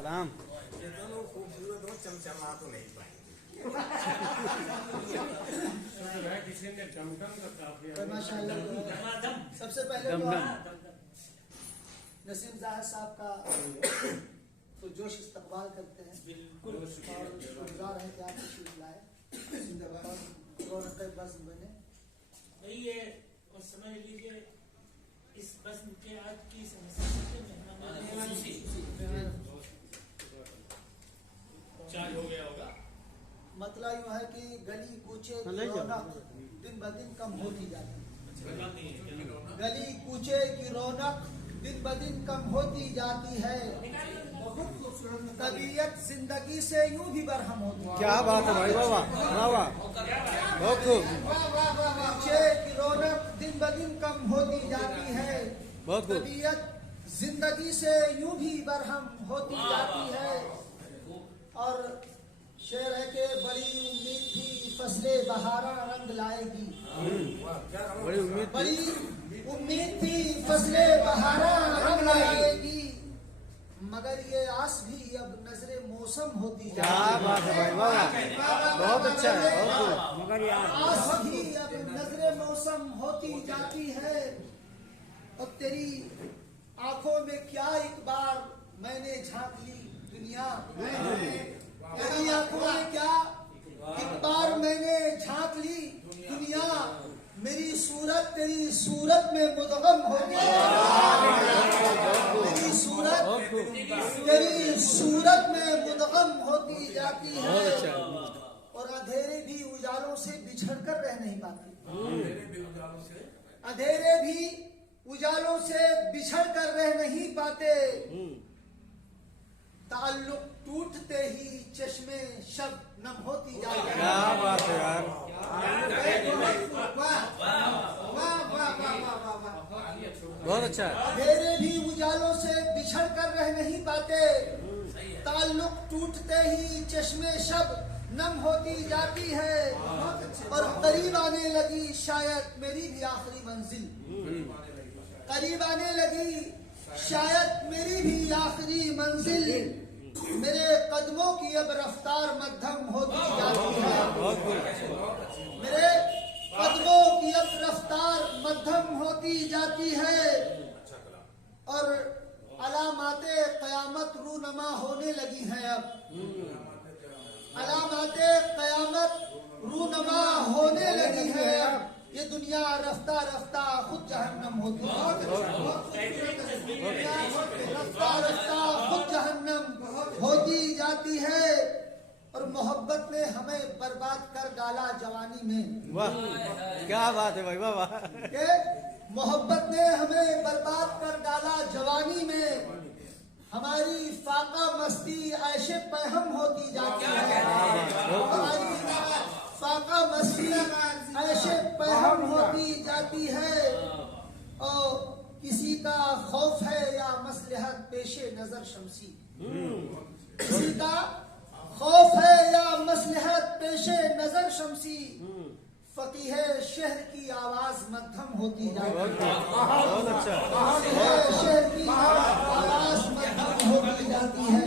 सलाम। खूबसूरत हो, चमचमा तो नहीं पाएंगे। सबसे पहले नसीम ज़ाहिर साहब का तो जोश इस्तकबाल करते हैं, बिल्कुल, और शुक्रगुजार हैं कि आप तशरीफ लाए और बस बने। ये और समझ लीजिए इस बस के आज की समस्या चार्ज हो गया होगा। मतलब यूँ है कि गली कूचे की रौनक दिन ब दिन कम होती जाती है। गली कूचे की रौनक दिन ब दिन कम होती जाती है। तबीयत जिंदगी से यूं भी बरहम होती है। क्या बात है भाई, वाह वाह वाह, बहुत खूब। कूचे की रौनक दिन ब दिन कम होती जाती है। बहुत खूब। तबीयत जिंदगी से यूं भी बरहम होती जाती है। और शेर है कि बड़ी उम्मीद थी फसले बहारा रंग लाएगी। बड़ी उम्मीद थी फसले बहारा रंग लाएगी, मगर ये आस भी अब नजरे मौसम होती क्या बात है भाई, वाह बहुत अच्छा है, बहुत खूब। मगर आस भी अब नजरे मौसम होती जाती है। और तेरी आंखों में क्या एक बार मैंने झांक ली दुनिया, तेरी आंखों में क्या एक बार मैंने झांक ली दुनिया, मेरी सूरत तेरी सूरत में मुदगम होती है। मेरी सूरत तेरी सूरत में मुदगम होती जाती है। और अंधेरे भी उजालों से बिछड़ कर रह नहीं पाते। अंधेरे भी उजालों से बिछड़ कर रह नहीं पाते। ताल्लुक टूटते ही चश्मे शब नम होती जाती है। क्या बात है यार, बहुत अच्छा है। अंधेरे भी उजालों से बिछड़ कर रह नहीं पाते। ताल्लुक टूटते ही चश्मे शब नम होती जाती है। और करीब आने लगी शायद मेरी भी आखिरी मंजिल, करीब आने लगी शायद मेरी भी आखिरी मंजिल, मेरे कदमों की अब रफ्तार मध्यम होती जाती है। मेरे कदमों की अब रफ्तार मध्यम होती जाती है। और अलामाते क़यामत रूनमा होने लगी हैं। अब अलामाते क़यामत रूनमा होने लगी है। अब ये दुनिया रफ्ता रफ्ता खुद जहन्नम होती है। रफ्ता रफ्ता खुद जहन्नम होती जाती है। और मोहब्बत ने हमें बर्बाद कर डाला जवानी में। वाह क्या बात है भाई, वाह वाह। मोहब्बत ने हमें बर्बाद कर डाला जवानी में। हमारी फाका मस्ती ऐशे पहम होती जाती है। हमारी फाका मस्ती ऐशे पहम होती जाती है। और किसी का खौफ है या मसलहत पेशे नजर शमसी, किसी का खौफ है या मसलहत पेशे नजर शमसी, फकीह शहर की आवाज मध्यम होती जाती है। बहुत अच्छा, शहर की आवाज मध्यम होती जाती है।